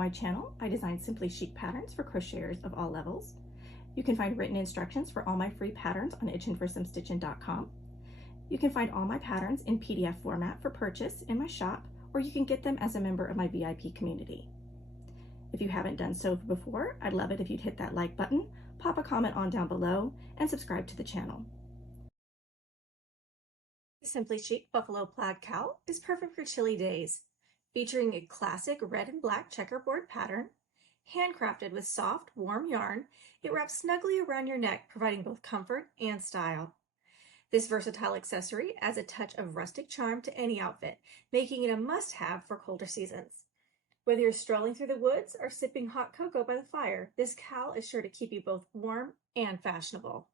my channel. I design simply chic patterns for crocheters of all levels. You can find written instructions for all my free patterns on itchinforsomestitchin.com. You can find all my patterns in PDF format for purchase in my shop, or you can get them as a member of my VIP community. If you haven't done so before, I'd love it if you'd hit that like button, pop a comment on down below, and subscribe to the channel. Simply Chic Buffalo Plaid Cowl is perfect for chilly days, featuring a classic red and black checkerboard pattern. Handcrafted with soft, warm yarn, it wraps snugly around your neck, providing both comfort and style. This versatile accessory adds a touch of rustic charm to any outfit, making it a must-have for colder seasons. Whether you're strolling through the woods or sipping hot cocoa by the fire, this cowl is sure to keep you both warm and fashionable.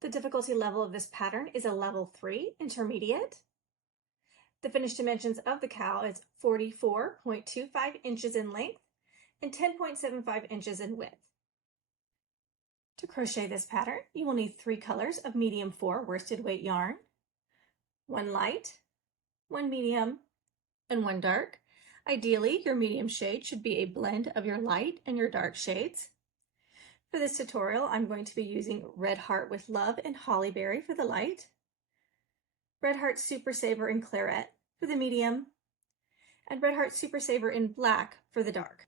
The difficulty level of this pattern is a level 3 intermediate. The finished dimensions of the cowl is 44.25 inches in length and 10.75 inches in width. To crochet this pattern, you will need 3 colors of medium 4 worsted weight yarn, 1 light, 1 medium, and 1 dark. Ideally, your medium shade should be a blend of your light and your dark shades. For this tutorial, I'm going to be using Red Heart with Love and Hollyberry for the light, Red Heart Super Saver in Claret for the medium, and Red Heart Super Saver in Black for the dark.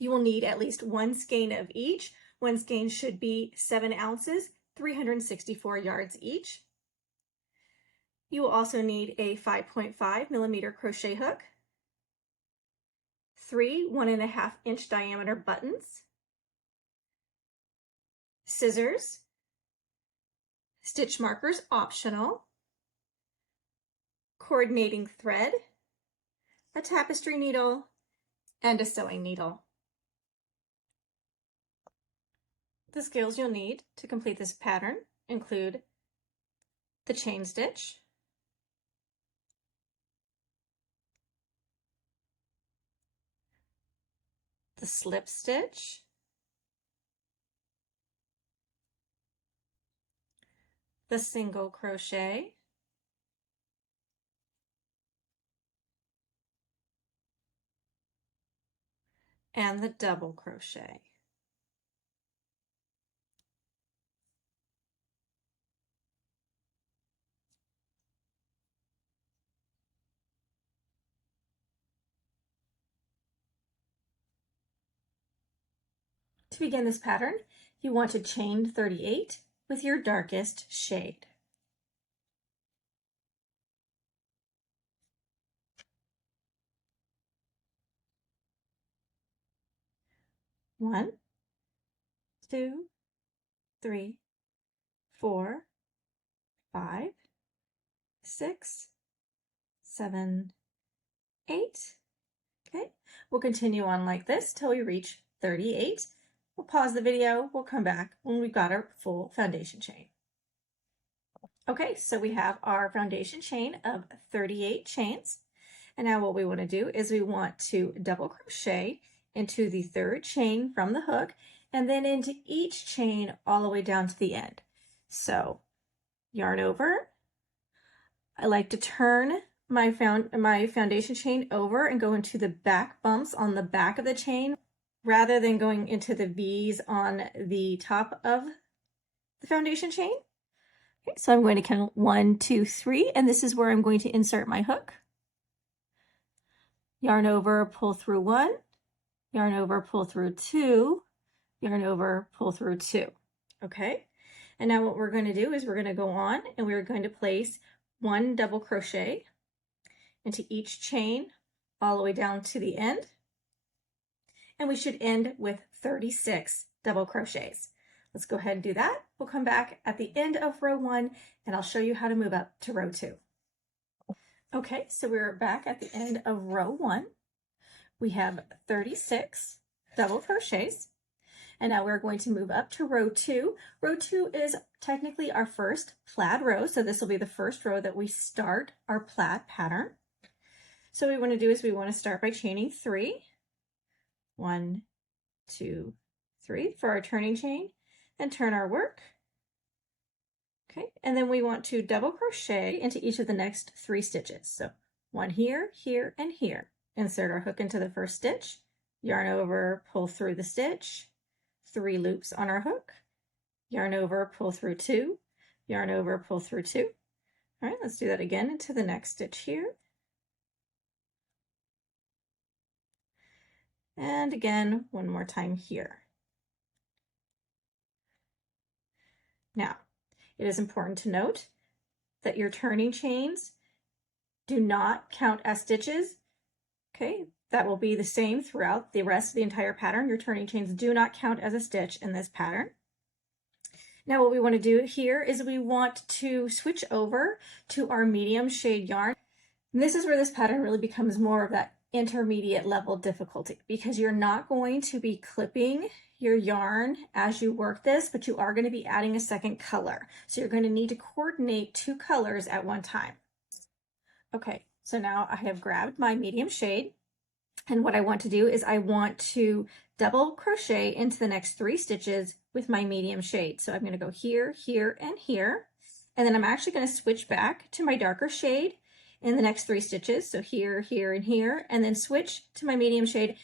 You will need at least 1 skein of each. 1 skein should be 7 ounces, 364 yards each. You will also need a 5.5 millimeter crochet hook, 3 1.5 inch diameter buttons, scissors, stitch markers optional, coordinating thread, a tapestry needle, and a sewing needle. The skills you'll need to complete this pattern include the chain stitch, the slip stitch, the single crochet, and the double crochet. To begin this pattern, you want to chain 38 with your darkest shade. One, 2, 3, 4, 5, 6, 7, 8. Okay, we'll continue on like this till we reach 38. We'll pause the video, we'll come back when we've got our full foundation chain. Okay, so we have our foundation chain of 38 chains. And now what we want to do is we want to double crochet into the 3rd chain from the hook and then into each chain all the way down to the end. So yarn over. I like to turn my foundation chain over and go into the back bumps on the back of the chain rather than going into the V's on the top of the foundation chain. Okay, so I'm going to count 1, 2, 3, and this is where I'm going to insert my hook. Yarn over, pull through 1, yarn over, pull through 2, yarn over, pull through 2. Okay, and now what we're going to do is we're going to go on and we're going to place 1 double crochet into each chain all the way down to the end. And we should end with 36 double crochets. Let's go ahead and do that. We'll come back at the end of row 1 and I'll show you how to move up to row 2. Okay, so we're back at the end of row 1. We have 36 double crochets. And now we're going to move up to row 2. Row 2 is technically our first plaid row. So this will be the first row that we start our plaid pattern. So what we want to do is we want to start by chaining 3. 1, 2, 3 for our turning chain and turn our work. Okay, and then we want to double crochet into each of the next 3 stitches. So 1 here, here, and here. insert our hook into the first stitch, yarn over, pull through the stitch, 3 loops on our hook, yarn over, pull through 2, yarn over, pull through 2. All right, let's do that again into the next stitch here. And again, one more time here. Now, it is important to note that your turning chains do not count as stitches. Okay, that will be the same throughout the rest of the entire pattern. Your turning chains do not count as a stitch in this pattern. Now what we want to do here is we want to switch over to our medium shade yarn. And this is where this pattern really becomes more of that intermediate level difficulty, because you're not going to be clipping your yarn as you work this, but you are going to be adding a second color. So you're going to need to coordinate 2 colors at one time. Okay, so now I have grabbed my medium shade, and what I want to do is I want to double crochet into the next 3 stitches with my medium shade. So I'm going to go here, here, and here, and then I'm actually going to switch back to my darker shade in the next 3 stitches. So here, here, and here, and then switch to my medium shade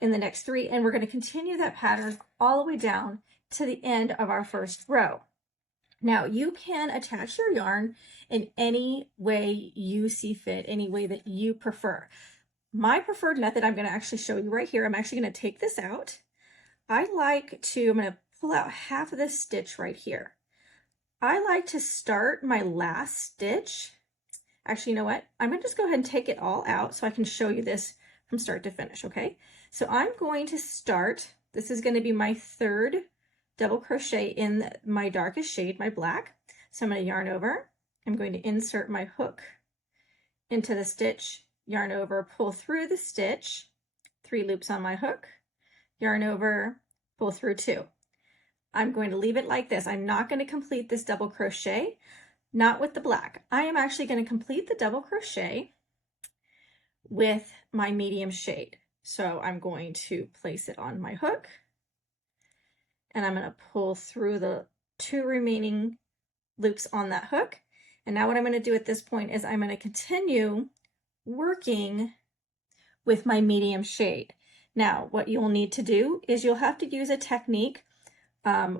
in the next 3, and we're going to continue that pattern all the way down to the end of our first row. Now you can attach your yarn in any way you see fit, any way that you prefer. My preferred method, I'm going to actually show you right here. I'm actually going to take this out. I'm going to pull out half of this stitch right here. I like to start my last stitch. Actually, you know what? I'm going to just go ahead and take it all out so I can show you this from start to finish, okay? So I'm going to start, this is going to be my 3rd double crochet in my darkest shade, my black. So I'm going to yarn over. I'm going to insert my hook into the stitch, yarn over, pull through the stitch, 3 loops on my hook, yarn over, pull through 2. I'm going to leave it like this. I'm not going to complete this double crochet, not with the black. I am actually going to complete the double crochet with my medium shade. So I'm going to place it on my hook, and I'm going to pull through the 2 remaining loops on that hook. And now what I'm going to do at this point is I'm going to continue working with my medium shade. Now what you'll need to do is you'll have to use a technique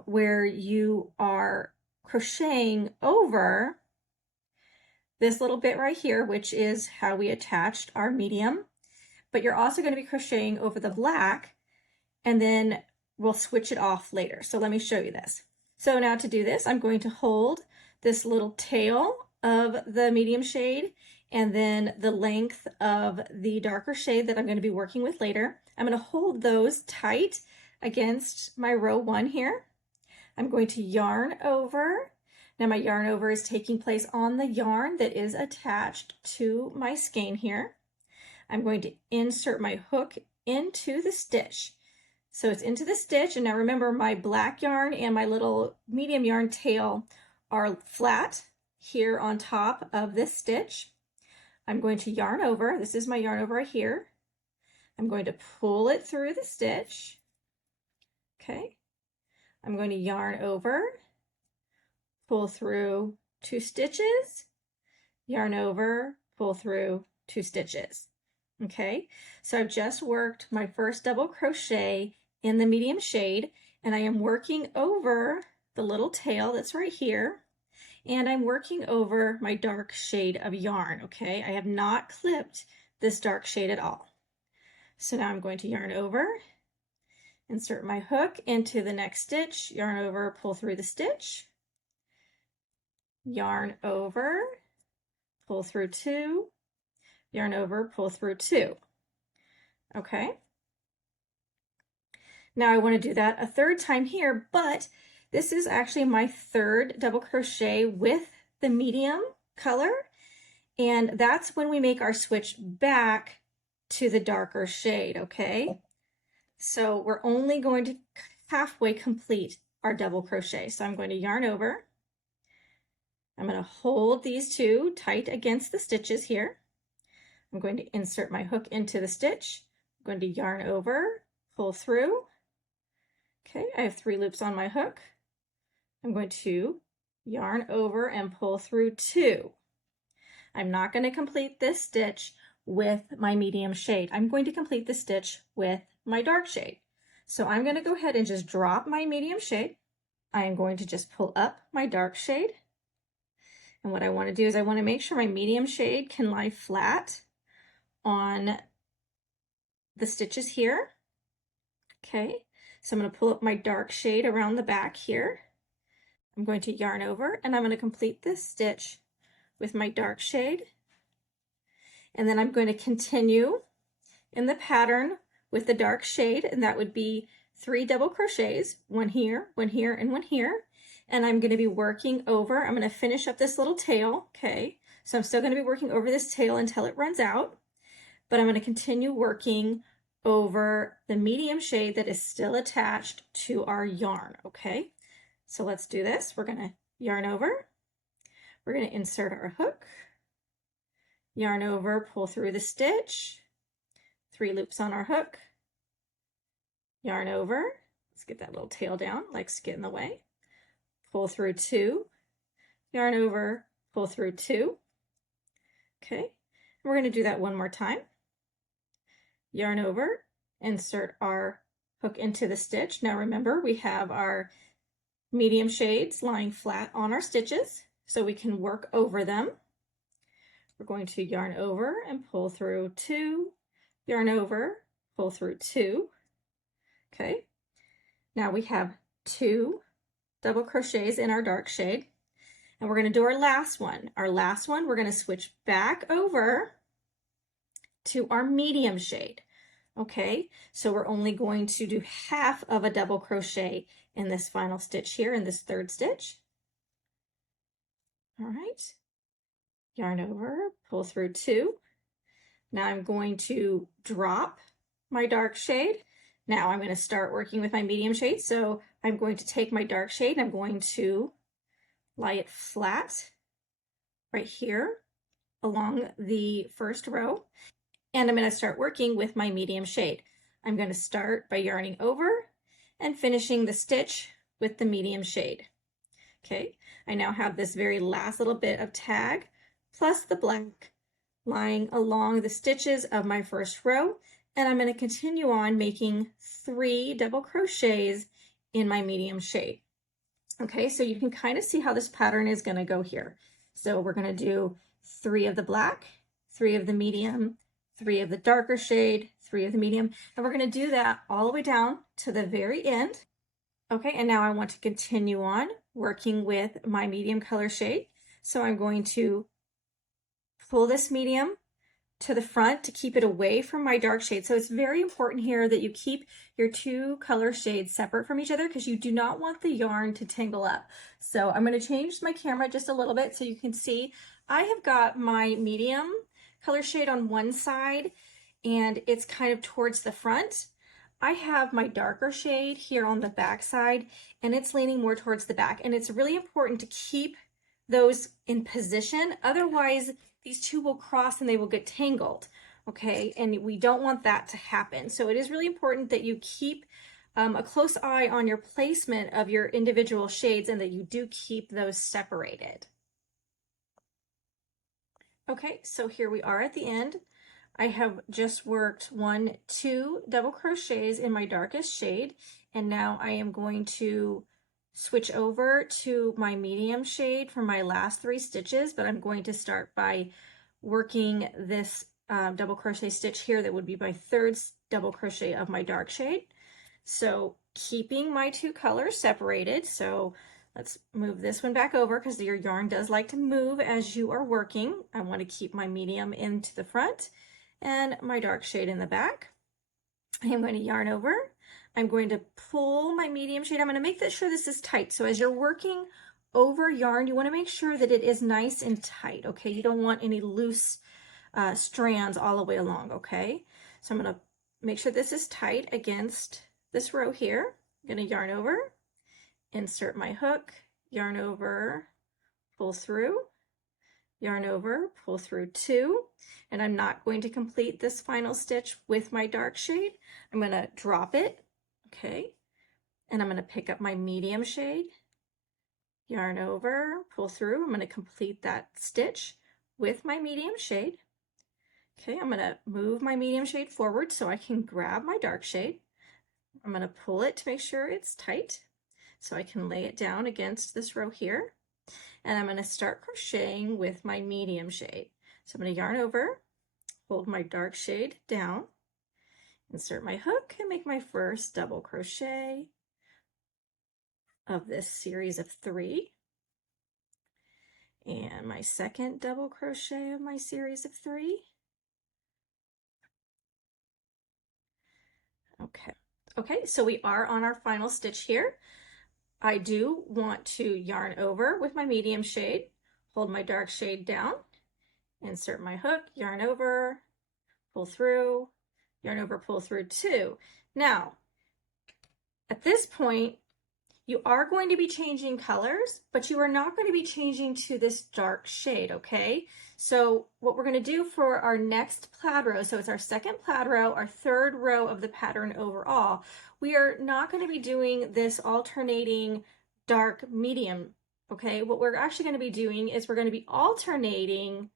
where you are crocheting over this little bit right here, which is how we attached our medium, but you're also going to be crocheting over the black, and then we'll switch it off later. So let me show you this. So now to do this, I'm going to hold this little tail of the medium shade and then the length of the darker shade that I'm going to be working with later. I'm going to hold those tight against my row 1 here. I'm going to yarn over. Now my yarn over is taking place on the yarn that is attached to my skein here. I'm going to insert my hook into the stitch. So it's into the stitch, and now remember my black yarn and my little medium yarn tail are flat here on top of this stitch. I'm going to yarn over. This is my yarn over right here. I'm going to pull it through the stitch. Okay. I'm going to yarn over, pull through 2 stitches, yarn over, pull through 2 stitches. Okay, so I've just worked my first double crochet in the medium shade, and I am working over the little tail that's right here, and I'm working over my dark shade of yarn. Okay, I have not clipped this dark shade at all. So now I'm going to yarn over, insert my hook into the next stitch, yarn over, pull through the stitch, yarn over, pull through 2, yarn over, pull through 2. Okay. Now I want to do that a 3rd time here, but this is actually my 3rd double crochet with the medium color, and that's when we make our switch back to the darker shade. Okay, so we're only going to halfway complete our double crochet. So I'm going to yarn over. I'm going to hold these 2 tight against the stitches here. I'm going to insert my hook into the stitch. I'm going to yarn over, pull through. Okay, I have 3 loops on my hook. I'm going to yarn over and pull through 2. I'm not going to complete this stitch with my medium shade. I'm going to complete the stitch with my dark shade. So I'm going to go ahead and just drop my medium shade. I am going to just pull up my dark shade. And what I want to do is I want to make sure my medium shade can lie flat on the stitches here. Okay, so I'm going to pull up my dark shade around the back here. I'm going to yarn over and I'm going to complete this stitch with my dark shade. And then I'm going to continue in the pattern with the dark shade, and that would be 3 double crochets, one here, and one here. And I'm going to be working over, I'm going to finish up this little tail, okay? So I'm still going to be working over this tail until it runs out, but I'm going to continue working over the medium shade that is still attached to our yarn, okay? So let's do this. We're going to yarn over, we're going to insert our hook, yarn over, pull through the stitch, 3 loops on our hook, yarn over, let's get that little tail down, legs get in the way, pull through 2, yarn over, pull through 2, okay, we're going to do that one more time, yarn over, insert our hook into the stitch. Now remember, we have our medium shades lying flat on our stitches, so we can work over them. We're going to yarn over and pull through 2, yarn over, pull through 2, okay. Now we have 2 double crochets in our dark shade, and we're going to do our last one. Our last one, we're going to switch back over to our medium shade, okay. So we're only going to do half of a double crochet in this final stitch here, in this 3rd stitch. All right, yarn over, pull through 2. Now I'm going to drop my dark shade. Now I'm going to start working with my medium shade. So I'm going to take my dark shade and I'm going to lie it flat right here along the first row. And I'm going to start working with my medium shade. I'm going to start by yarning over and finishing the stitch with the medium shade. Okay, I now have this very last little bit of tag plus the black lying along the stitches of my first row, and I'm going to continue on making 3 double crochets in my medium shade. Okay, so you can kind of see how this pattern is going to go here. So we're going to do 3 of the black, 3 of the medium, 3 of the darker shade, 3 of the medium, and we're going to do that all the way down to the very end. Okay, and now I want to continue on working with my medium color shade. So I'm going to pull this medium to the front to keep it away from my dark shade. So it's very important here that you keep your 2 color shades separate from each other because you do not want the yarn to tangle up. So I'm going to change my camera just a little bit so you can see I have got my medium color shade on one side and it's kind of towards the front. I have my darker shade here on the back side and it's leaning more towards the back, and it's really important to keep those in position, otherwise these 2 will cross and they will get tangled, okay, and we don't want that to happen. So it is really important that you keep a close eye on your placement of your individual shades and that you do keep those separated. Okay, so here we are at the end. I have just worked 1, 2 double crochets in my darkest shade, and now I am going to switch over to my medium shade for my last 3 stitches, but I'm going to start by working this double crochet stitch here that would be my 3rd double crochet of my dark shade. So keeping my 2 colors separated, so let's move this one back over because your yarn does like to move as you are working. I want to keep my medium into the front and my dark shade in the back. I'm going to yarn over. I'm going to pull my medium shade. I'm going to make sure this is tight. So as you're working over yarn, you want to make sure that it is nice and tight, okay? You don't want any loose strands all the way along, okay? So I'm going to make sure this is tight against this row here. I'm going to yarn over, insert my hook, yarn over, pull through, yarn over, pull through 2, and I'm not going to complete this final stitch with my dark shade. I'm going to drop it, okay, and I'm going to pick up my medium shade, yarn over, pull through. I'm going to complete that stitch with my medium shade, Okay, I'm gonna move my medium shade forward so I can grab my dark shade. I'm gonna pull it to make sure it's tight so I can lay it down against this row here. And I'm gonna start crocheting with my medium shade. So I'm gonna yarn over, hold my dark shade down, insert my hook, and make my first double crochet of this series of 3. And my second double crochet of my series of 3. Okay, so we are on our final stitch here. I do want to yarn over with my medium shade, hold my dark shade down, insert my hook, yarn over, pull through, yarn over, pull through 2. Now, at this point, you are going to be changing colors, but you are not going to be changing to this dark shade, okay? So what we're going to do for our next plaid row, so it's our second plaid row, our third row of the pattern overall, we are not going to be doing this alternating dark medium, okay? What we're actually going to be doing is we're going to be alternating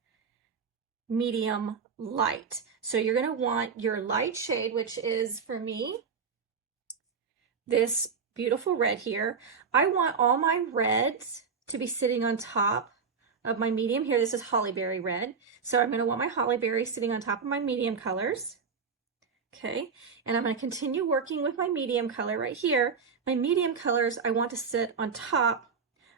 medium light. So you're going to want your light shade, which is for me this beautiful red here. I want all my reds to be sitting on top of my medium here. This is hollyberry red. So I'm going to want my hollyberry sitting on top of my medium colors. Okay, and I'm going to continue working with my medium color right here. My medium colors I want to sit on top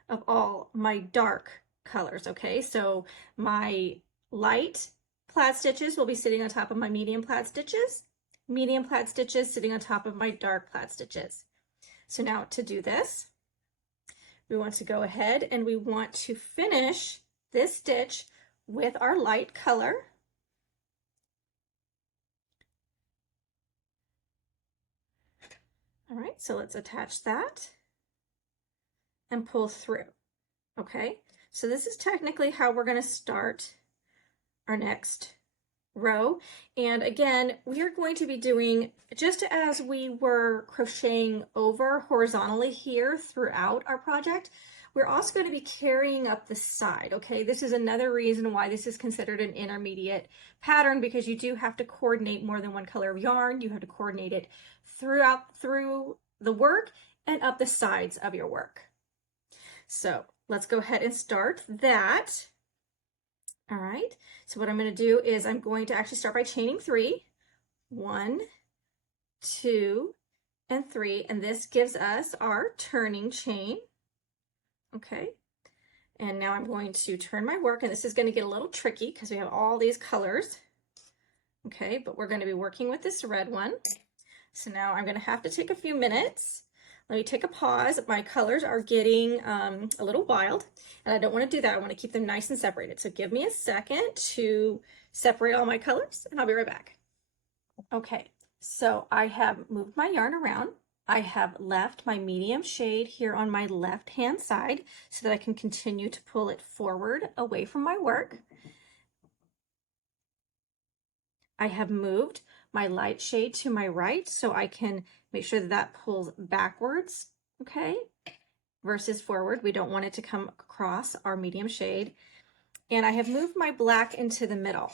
of all my dark colors. Okay, so my light plaid stitches will be sitting on top of my medium plaid stitches. Medium plaid stitches sitting on top of my dark plaid stitches. So now to do this, we want to go ahead and we want to finish this stitch with our light color. All right, so let's attach that and pull through. Okay, so this is technically how we're going to start our next row. And again, we are going to be doing just as we were crocheting over horizontally here throughout our project, we're also going to be carrying up the side. Okay, this is another reason why this is considered an intermediate pattern, because you do have to coordinate more than one color of yarn. You have to coordinate it through the work and up the sides of your work. So let's go ahead and start that. All right, so what I'm going to do is I'm going to actually start by chaining 3. 1, 2, and 3, and this gives us our turning chain. Okay, and now I'm going to turn my work, and this is going to get a little tricky because we have all these colors. Okay, but we're going to be working with this red one. So now I'm going to have to take a few minutes. Let me take a pause. My colors are getting a little wild, and I don't want to do that. I want to keep them nice and separated. So give me a second to separate all my colors, and I'll be right back. Okay, so I have moved my yarn around. I have left my medium shade here on my left-hand side so that I can continue to pull it forward away from my work. I have moved my light shade to my right so I can make sure that that pulls backwards, okay, versus forward. We don't want it to come across our medium shade. And I have moved my black into the middle.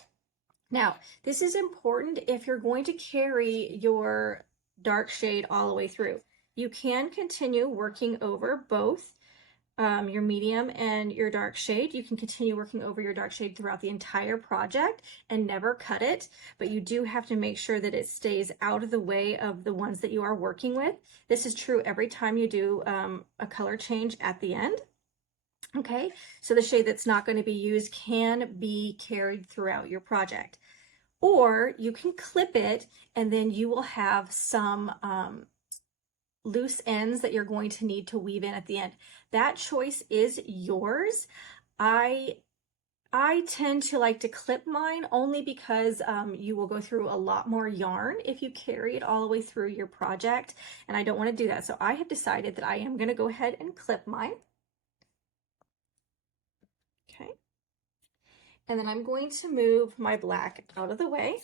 Now, this is important if you're going to carry your dark shade all the way through. You can continue working over both your medium and your dark shade. You can continue working over your dark shade throughout the entire project and never cut it, but you do have to make sure that it stays out of the way of the ones that you are working with. This is true every time you do a color change at the end. Okay, so the shade that's not going to be used can be carried throughout your project. Or you can clip it and then you will have some loose ends that you're going to need to weave in at the end. That choice is yours. I tend to like to clip mine only because you will go through a lot more yarn if you carry it all the way through your project, and I don't want to do that. So I have decided that I am going to go ahead and clip mine. Okay. And then I'm going to move my black out of the way.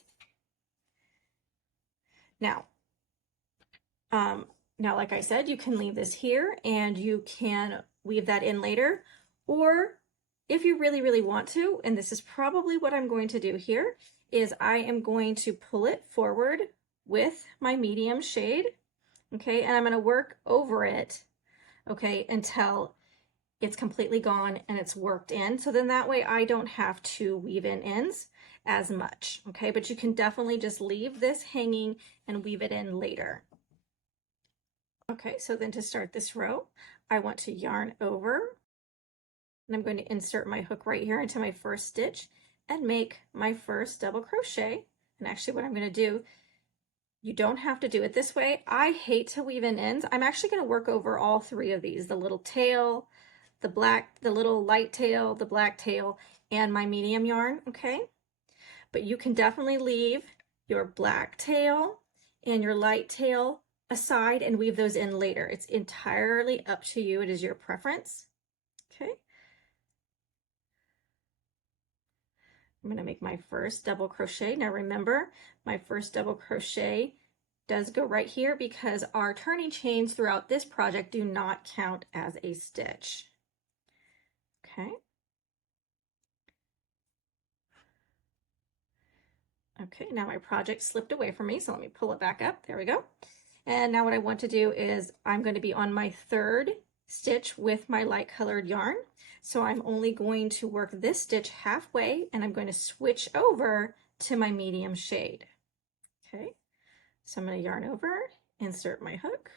Now, like I said, you can leave this here and you can weave that in later, or if you really, really want to, and this is probably what I'm going to do here, is I am going to pull it forward with my medium shade, okay, and I'm going to work over it, okay, until it's completely gone and it's worked in. So then that way I don't have to weave in ends as much, okay, but you can definitely just leave this hanging and weave it in later. Okay, so then to start this row, I want to yarn over, and I'm going to insert my hook right here into my first stitch and make my first double crochet. And actually what I'm going to do, you don't have to do it this way. I hate to weave in ends. I'm actually going to work over all three of these, the little tail, the little light tail, the black tail, and my medium yarn, okay? But you can definitely leave your black tail and your light tail aside and weave those in later. It's entirely up to you. It is your preference, okay? I'm going to make my first double crochet. Now remember, my first double crochet does go right here because our turning chains throughout this project do not count as a stitch. Okay. Okay, now my project slipped away from me, so let me pull it back up. There we go. And now what I want to do is I'm going to be on my third stitch with my light colored yarn. So I'm only going to work this stitch halfway and I'm going to switch over to my medium shade. Okay, so I'm going to yarn over, insert my hook.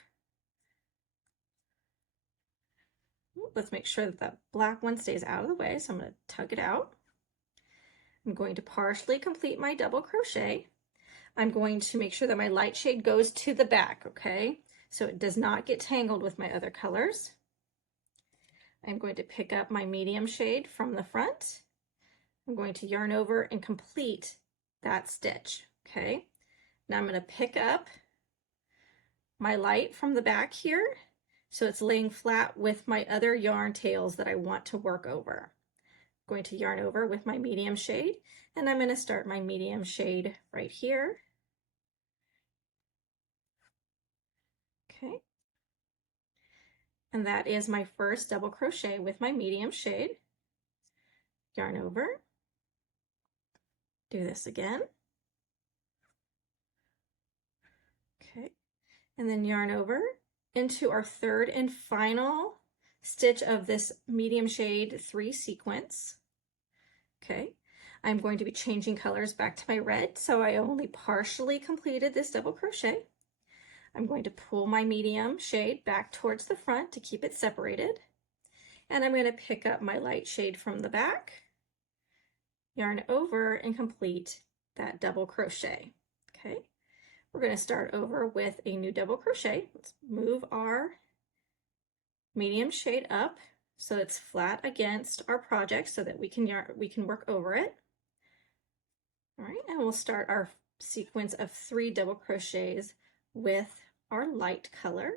Let's make sure that the black one stays out of the way. So I'm going to tug it out. I'm going to partially complete my double crochet. I'm going to make sure that my light shade goes to the back, okay? So it does not get tangled with my other colors. I'm going to pick up my medium shade from the front. I'm going to yarn over and complete that stitch, okay? Now I'm going to pick up my light from the back here, so it's laying flat with my other yarn tails that I want to work over. I'm going to yarn over with my medium shade, and I'm going to start my medium shade right here. Okay. And that is my first double crochet with my medium shade. Yarn over, do this again. Okay, and then yarn over into our third and final stitch of this medium shade 3 sequence. Okay, I'm going to be changing colors back to my red, so I only partially completed this double crochet. I'm going to pull my medium shade back towards the front to keep it separated. And I'm going to pick up my light shade from the back, yarn over, and complete that double crochet. Okay, we're going to start over with a new double crochet. Let's move our medium shade up so it's flat against our project so that we can work over it. All right, and we'll start our sequence of 3 double crochets with our light color.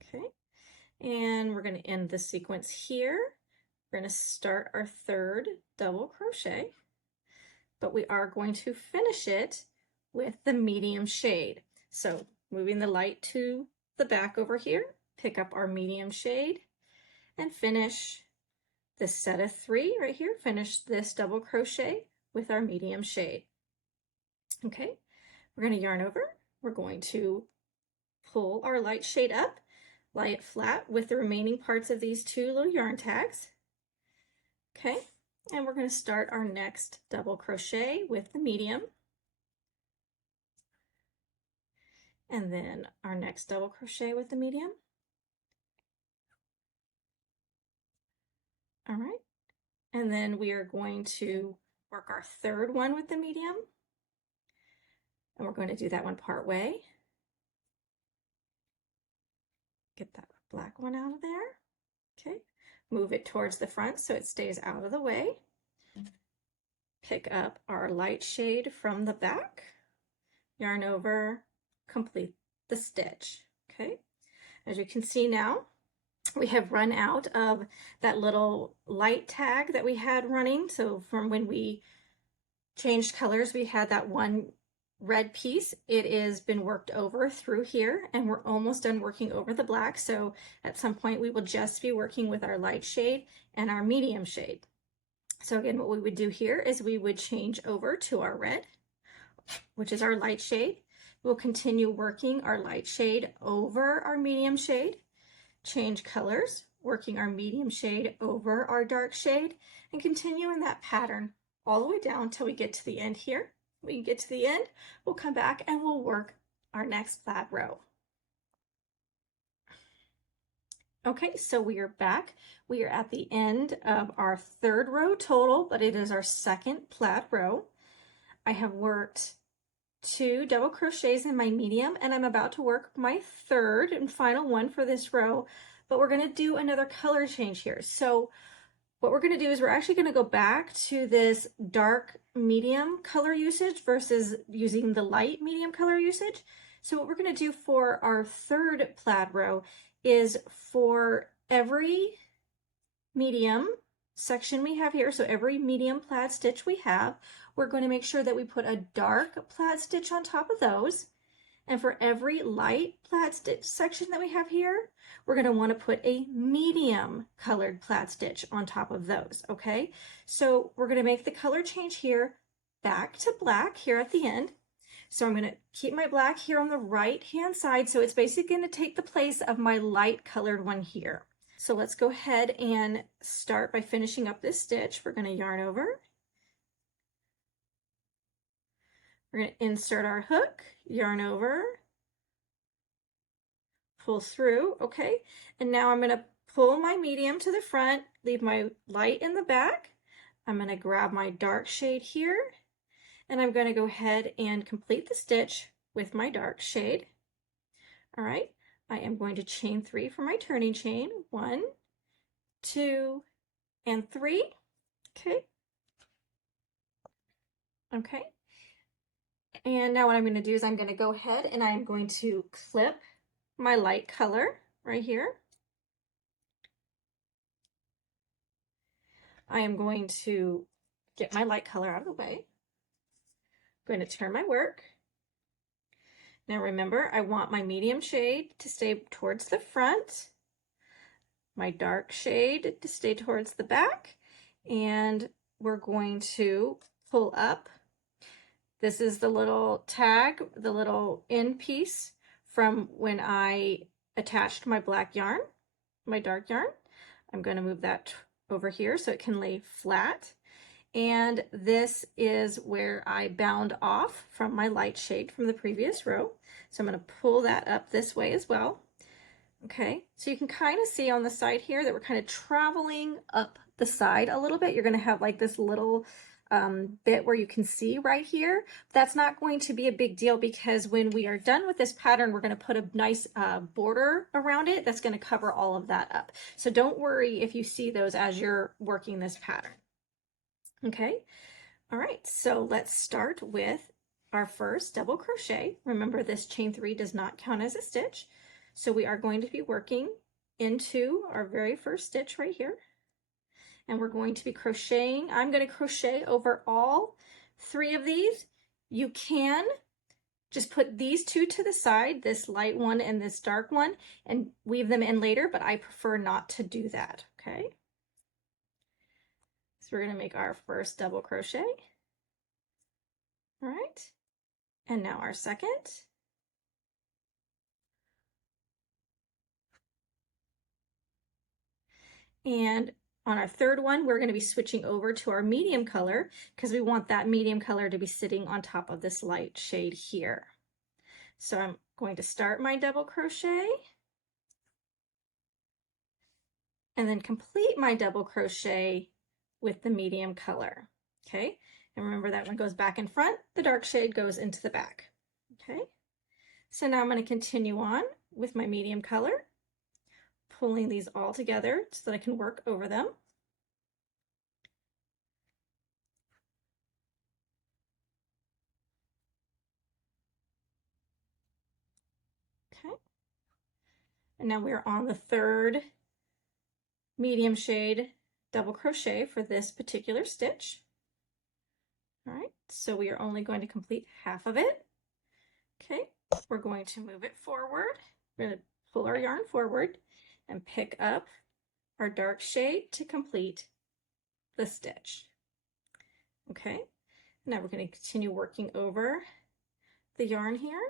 Okay, and we're going to end the sequence here. We're going to start our third double crochet, but we are going to finish it with the medium shade. So moving the light to the back over here, pick up our medium shade and finish this set of 3 right here. Finish this double crochet with our medium shade. Okay, we're going to yarn over. We're going to pull our light shade up, lie it flat with the remaining parts of these 2 little yarn tags. Okay, and we're going to start our next double crochet with the medium. And then our next double crochet with the medium. All right, and then we are going to work our third one with the medium. And we're going to do that one part way. Get that black one out of there. Okay, move it towards the front so it stays out of the way. Pick up our light shade from the back, yarn over, complete the stitch. Okay, as you can see now, we have run out of that little light tag that we had running. So from when we changed colors, we had that one red piece, it has been worked over through here, and we're almost done working over the black. So at some point we will just be working with our light shade and our medium shade. So again, what we would do here is we would change over to our red, which is our light shade. We'll continue working our light shade over our medium shade, change colors, working our medium shade over our dark shade, and continue in that pattern all the way down until we get to the end here. When we get to the end, we'll come back and we'll work our next plaid row. Okay, so we are back. We are at the end of our third row total, but it is our second plaid row. I have worked 2 double crochets in my medium, and I'm about to work my third and final one for this row, but we're going to do another color change here. So what we're going to do is we're actually going to go back to this dark medium color usage versus using the light medium color usage. So what we're going to do for our third plaid row is for every medium section we have here, so every medium plaid stitch we have, we're going to make sure that we put a dark plaid stitch on top of those. And for every light plaid stitch section that we have here, we're going to want to put a medium colored plaid stitch on top of those, okay? So we're going to make the color change here back to black here at the end. So I'm going to keep my black here on the right hand side, so it's basically going to take the place of my light colored one here. So let's go ahead and start by finishing up this stitch. We're going to yarn over. We're going to insert our hook, yarn over, pull through, okay? And now I'm going to pull my medium to the front, leave my light in the back. I'm going to grab my dark shade here, and I'm going to go ahead and complete the stitch with my dark shade. All right, I am going to chain 3 for my turning chain. 1, 2, and 3. Okay. Okay. And now what I'm going to do is I'm going to go ahead and I'm going to clip my light color right here. I am going to get my light color out of the way. I'm going to turn my work. Now remember, I want my medium shade to stay towards the front, my dark shade to stay towards the back, and we're going to pull up. This is the little tag, the little end piece from when I attached my black yarn, my dark yarn. I'm going to move that over here so it can lay flat. And this is where I bound off from my light shade from the previous row. So I'm going to pull that up this way as well. Okay, so you can kind of see on the side here that we're kind of traveling up the side a little bit. You're going to have like this little bit where you can see right here. That's not going to be a big deal because when we are done with this pattern, we're going to put a nice border around it that's going to cover all of that up. So don't worry if you see those as you're working this pattern. Okay, all right, so let's start with our first double crochet. Remember, this chain 3 does not count as a stitch. So we are going to be working into our very first stitch right here. And we're going to be crocheting. I'm going to crochet over all 3 of these. You can just put these 2 to the side, this light one and this dark one, and weave them in later, but I prefer not to do that, okay? So we're going to make our first double crochet. All right, and now our second. And on our third one, we're going to be switching over to our medium color because we want that medium color to be sitting on top of this light shade here. So I'm going to start my double crochet and then complete my double crochet with the medium color. Okay, and remember that one goes back in front, the dark shade goes into the back. Okay, so now I'm going to continue on with my medium color, pulling these all together so that I can work over them. Okay, and now we're on the third medium shade double crochet for this particular stitch. All right, so we are only going to complete half of it. Okay, we're going to move it forward. We're going to pull our yarn forward and pick up our dark shade to complete the stitch. Okay, now we're going to continue working over the yarn here.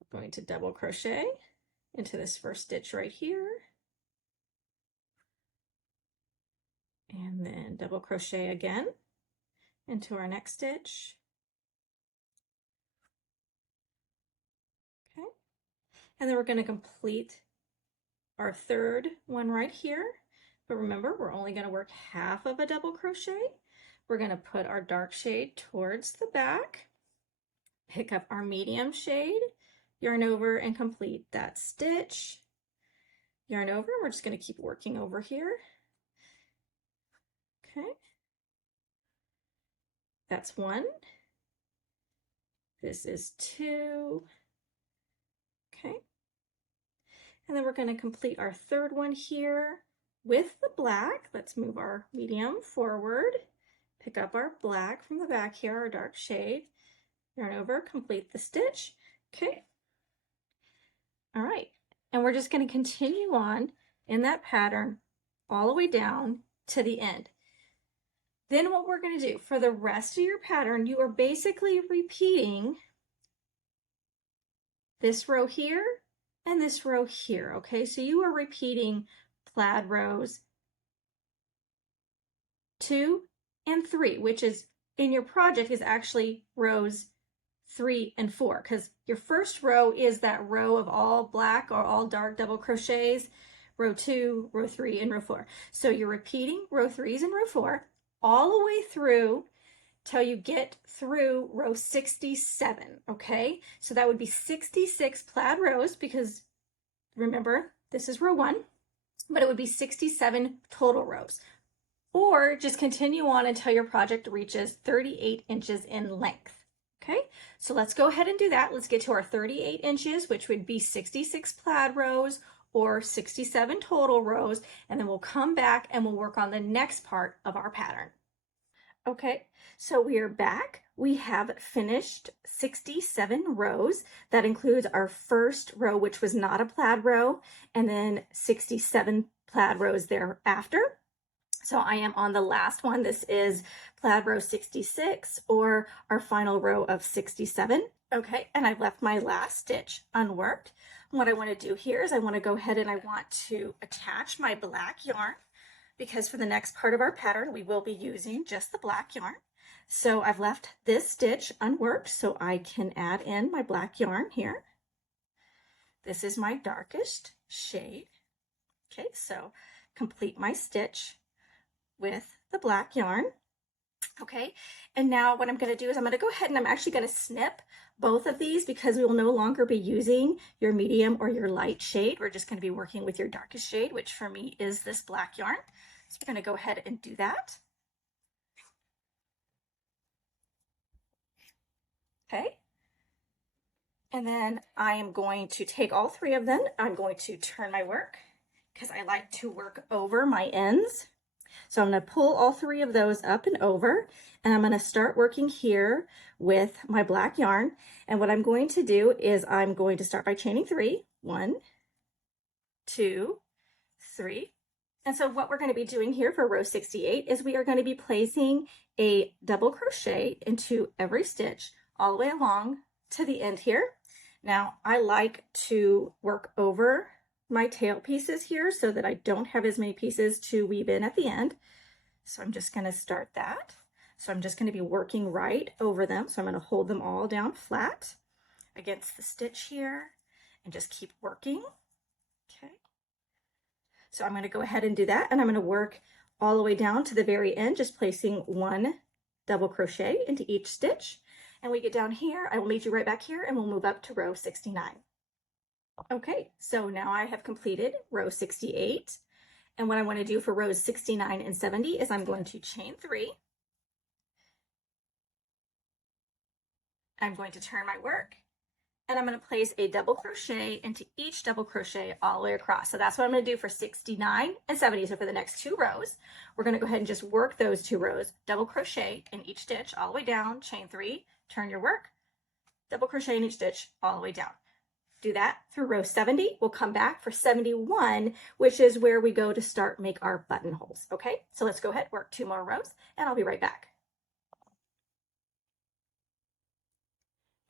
We're going to double crochet into this first stitch right here, and then double crochet again into our next stitch. Okay, and then we're going to complete our third one right here. But remember, we're only going to work half of a double crochet. We're going to put our dark shade towards the back, pick up our medium shade, yarn over and complete that stitch. Yarn over, we're just going to keep working over here. Okay, that's one. This is two. Okay, and then we're going to complete our third one here with the black. Let's move our medium forward, pick up our black from the back here, our dark shade, yarn over, complete the stitch. Okay, all right, and we're just going to continue on in that pattern all the way down to the end. Then what we're going to do for the rest of your pattern, you are basically repeating this row here and this row here, okay? So you are repeating plaid rows 2 and 3, which is in your project is actually rows 3 and 4, because your first row is that row of all black or all dark double crochets, row 2, row 3, and row 4. So you're repeating row 3s and row 4 all the way through till you get through row 67, okay? So that would be 66 plaid rows, because remember, this is row 1, but it would be 67 total rows. Or just continue on until your project reaches 38 inches in length. Okay, so let's go ahead and do that. Let's get to our 38 inches, which would be 66 plaid rows or 67 total rows, and then we'll come back and we'll work on the next part of our pattern. Okay, so we are back. We have finished 67 rows. That includes our first row, which was not a plaid row, and then 67 plaid rows thereafter. So I am on the last one. This is plaid row 66, or our final row of 67. Okay, and I've left my last stitch unworked. What I want to do here is I want to go ahead and I want to attach my black yarn, because for the next part of our pattern, we will be using just the black yarn. So I've left this stitch unworked so I can add in my black yarn here. This is my darkest shade. Okay, so complete my stitch with the black yarn. Okay, and now what I'm going to do is I'm going to go ahead and I'm actually going to snip both of these, because we will no longer be using your medium or your light shade. We're just going to be working with your darkest shade, which for me is this black yarn. So we're going to go ahead and do that. Okay, and then I am going to take all three of them. I'm going to turn my work, because I like to work over my ends. So I'm going to pull all three of those up and over, and I'm going to start working here with my black yarn. And what I'm going to do is I'm going to start by chaining 3. 1, 2, 3. And so what we're going to be doing here for row 68 is we are going to be placing a double crochet into every stitch all the way along to the end here. Now I like to work over my tail pieces here so that I don't have as many pieces to weave in at the end. So I'm just going to start that. So I'm just going to be working right over them. So I'm going to hold them all down flat against the stitch here and just keep working. Okay. So I'm going to go ahead and do that, and I'm going to work all the way down to the very end, just placing 1 double crochet into each stitch. And we get down here, I will meet you right back here, and we'll move up to row 69. Okay, so now I have completed row 68. And what I want to do for rows 69 and 70 is I'm going to chain 3. I'm going to turn my work, and I'm going to place a double crochet into each double crochet all the way across. So that's what I'm going to do for 69 and 70. So for the next 2 rows, we're going to go ahead and just work those 2 rows, double crochet in each stitch all the way down, chain 3, turn your work, double crochet in each stitch all the way down. Do that through row 70. We'll come back for 71, which is where we go to start make our buttonholes. Okay, so let's go ahead, work 2 more rows, and I'll be right back.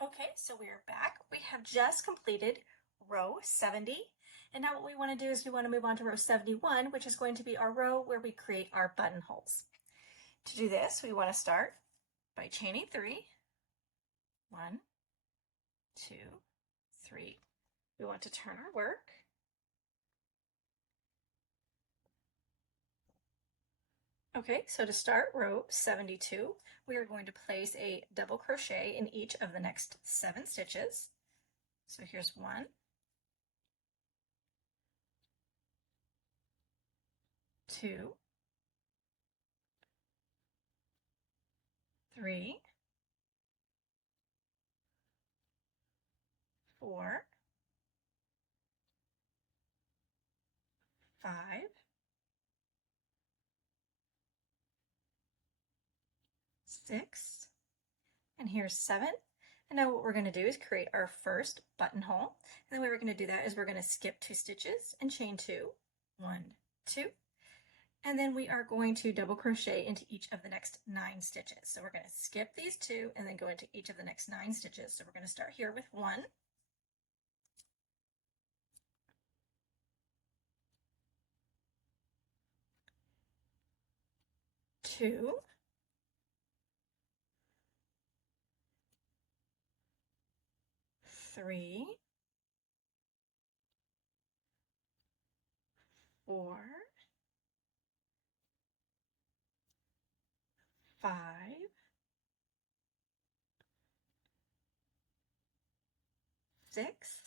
Okay, so we are back. We have just completed row 70. And now what we want to do is we want to move on to row 71, which is going to be our row where we create our buttonholes. To do this, we want to start by chaining 3. 1, 2, 3. We want to turn our work. Okay, so to start row 72, we are going to place a double crochet in each of the next 7 stitches. So here's 1, 2, 3, 4, 5, 6, and here's 7. And now what we're going to do is create our first buttonhole. And the way we're going to do that is we're going to skip 2 stitches and chain 2, 1, 2. And then we are going to double crochet into each of the next 9 stitches. So we're going to skip these 2 and then go into each of the next 9 stitches. So we're going to start here with 1, 2, 3, 4, 5, 6,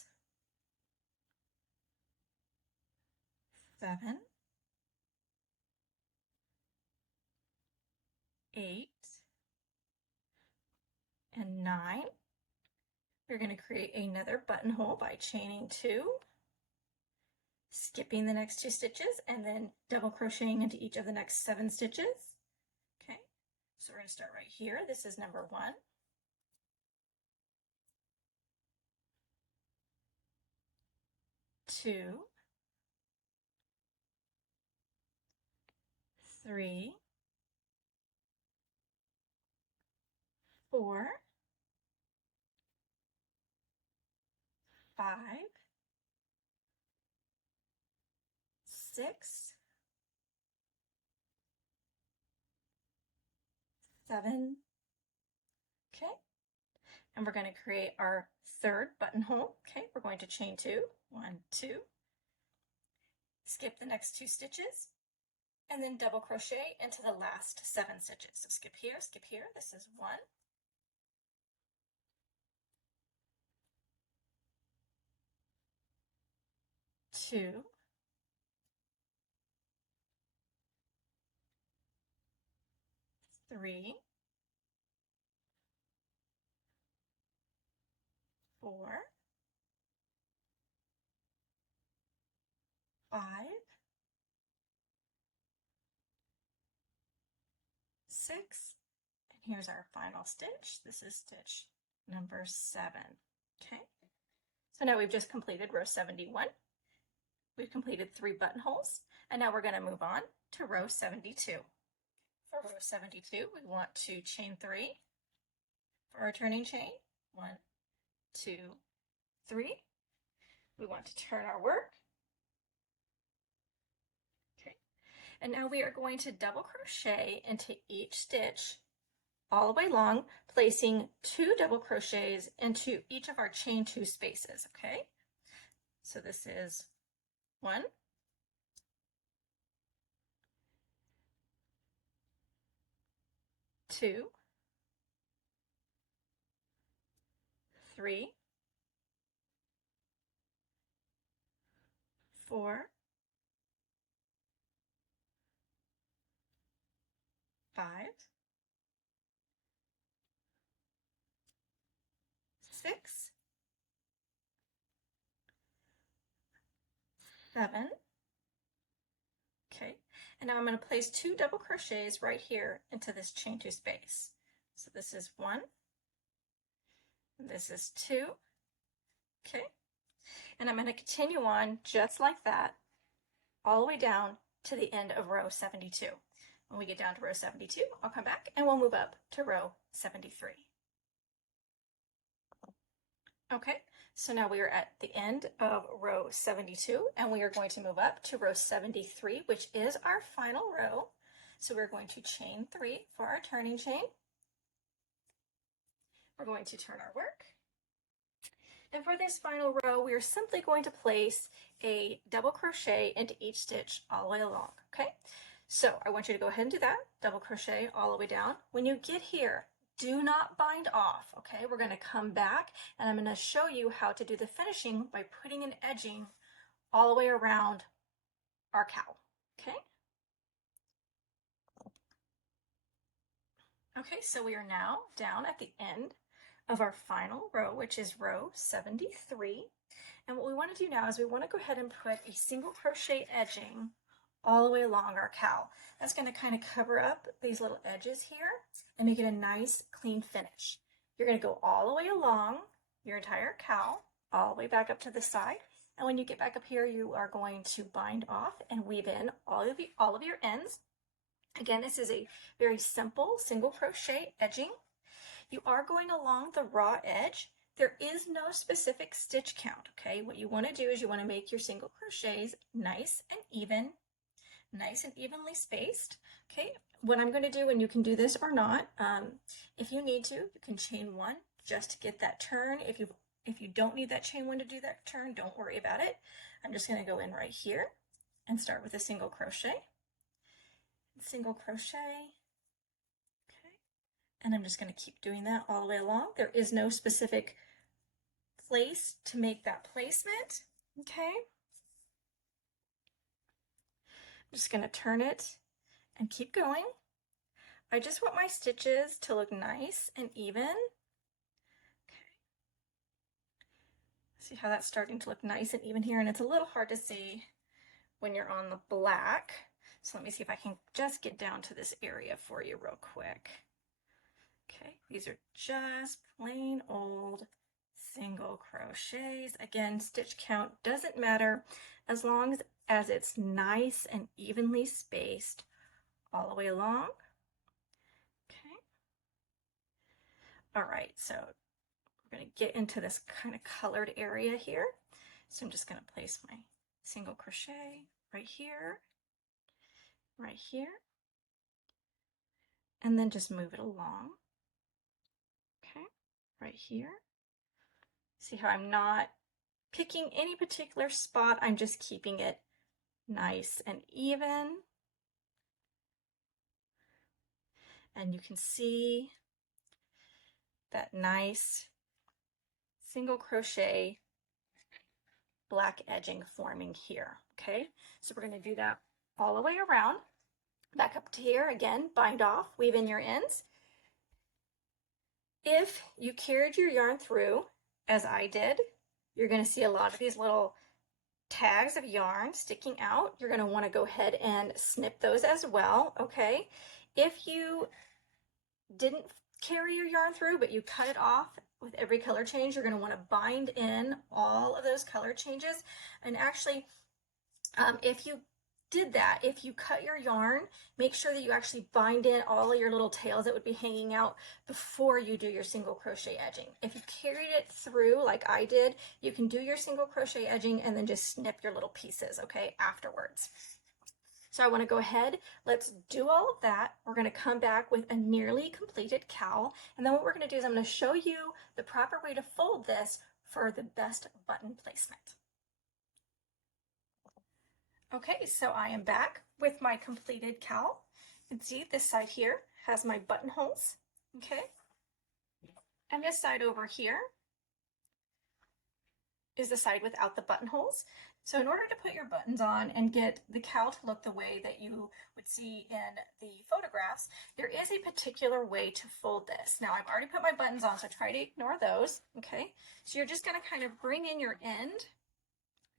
7, 8, and 9. We're going to create another buttonhole by chaining 2, skipping the next 2 stitches, and then double crocheting into each of the next 7 stitches. Okay, so we're going to start right here. This is number 1. 2, 3, 4, 5, 6, 7. Okay, and we're going to create our third buttonhole. Okay, we're going to chain 2, 1, 2, skip the next 2 stitches, and then double crochet into the last 7 stitches. So skip here, this is 1, 2, 3, 4, 5, 6, and here's our final stitch. This is stitch number 7. Okay, so now we've just completed row 71. We've completed 3 buttonholes, and now we're going to move on to row 72. For row 72, we want to chain 3 for our turning chain. 1, 2, 3. We want to turn our work. Okay, and now we are going to double crochet into each stitch all the way along, placing 2 double crochets into each of our chain 2 spaces. Okay, so this is 1, 2, 3, 4, 5, 6, 7. Okay, and now I'm going to place 2 double crochets right here into this chain 2 space. So this is 1, and this is 2. Okay, and I'm going to continue on just like that all the way down to the end of row 72. When we get down to row 72, I'll come back and we'll move up to row 73. Okay, so now we are at the end of row 72 and we are going to move up to row 73, which is our final row. So we're going to chain 3 for our turning chain. We're going to turn our work. And for this final row, we are simply going to place a double crochet into each stitch all the way along, okay? So I want you to go ahead and do that, double crochet all the way down. When you get here, do not bind off, okay? We're gonna come back and I'm gonna show you how to do the finishing by putting an edging all the way around our cowl, okay? Okay, so we are now down at the end of our final row, which is row 73. And what we want to do now is we want to go ahead and put a single crochet edging all the way along our cowl. That's going to kind of cover up these little edges here and make it a nice clean finish. You're going to go all the way along your entire cowl, all the way back up to the side. And when you get back up here, you are going to bind off and weave in all of your ends. Again, this is a very simple single crochet edging. You are going along the raw edge. There is no specific stitch count, okay? What you want to do is you want to make your single crochets nice and evenly spaced, okay? What I'm going to do, and you can do this or not, if you need to, you can chain 1 just to get that turn. If you don't need that chain 1 to do that turn, don't worry about it. I'm just going to go in right here and start with a single crochet, single crochet. And I'm just going to keep doing that all the way along. There is no specific place to make that placement, okay? I'm just going to turn it and keep going. I just want my stitches to look nice and even. Okay. See how that's starting to look nice and even here, and it's a little hard to see when you're on the black. So let me see if I can just get down to this area for you real quick. Okay, these are just plain old single crochets. Again, stitch count doesn't matter as long as it's nice and evenly spaced all the way along. Okay. All right, so we're going to get into this kind of colored area here. So I'm just going to place my single crochet right here, and then just move it along. Okay, right here. See how I'm not picking any particular spot, I'm just keeping it nice and even. And you can see that nice single crochet black edging forming here, okay? So we're going to do that all the way around. Back up to here, again, bind off, weave in your ends. If you carried your yarn through, as I did, you're going to see a lot of these little tags of yarn sticking out. You're going to want to go ahead and snip those as well, okay? If you didn't carry your yarn through, but you cut it off with every color change, you're going to want to bind in all of those color changes. And actually, if you did that, if you cut your yarn, make sure that you actually bind in all of your little tails that would be hanging out before you do your single crochet edging. If you carried it through like I did, you can do your single crochet edging and then just snip your little pieces, okay, afterwards. So I want to go ahead, let's do all of that. We're going to come back with a nearly completed cowl, and then what we're going to do is I'm going to show you the proper way to fold this for the best button placement. Okay, so I am back with my completed cowl. You can see this side here has my buttonholes, okay? And this side over here is the side without the buttonholes. So in order to put your buttons on and get the cowl to look the way that you would see in the photographs, there is a particular way to fold this. Now I've already put my buttons on, so try to ignore those, okay? So you're just gonna kind of bring in your end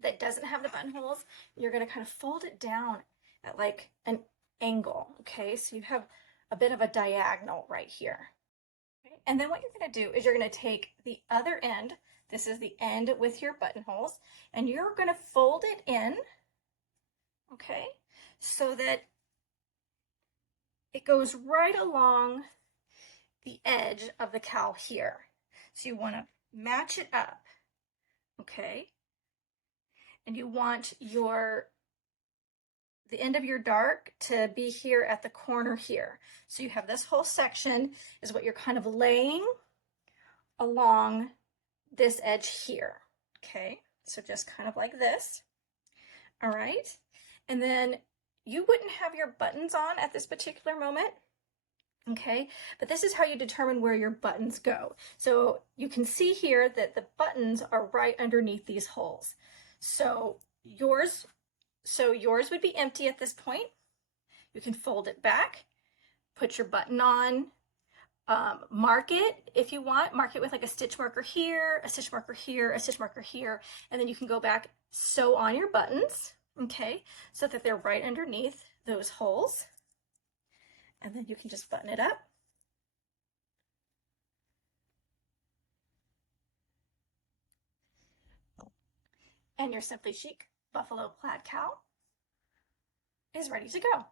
that doesn't have the buttonholes, you're going to kind of fold it down at like an angle, okay? So you have a bit of a diagonal right here. Okay? And then what you're going to do is you're going to take the other end, this is the end with your buttonholes, and you're going to fold it in, okay, so that it goes right along the edge of the cowl here. So you want to match it up, okay? And you want the end of your dark to be here at the corner here. So you have this whole section is what you're kind of laying along this edge here, okay? So just kind of like this, all right? And then you wouldn't have your buttons on at this particular moment, okay? But this is how you determine where your buttons go. So you can see here that the buttons are right underneath these holes. So yours would be empty at this point. You can fold it back, put your button on, mark it if you want, mark it with like a stitch marker here, a stitch marker here, a stitch marker here, and then you can go back, sew on your buttons, okay, so that they're right underneath those holes. And then you can just button it up. And your Simply Chic Buffalo Plaid Cowl is ready to go.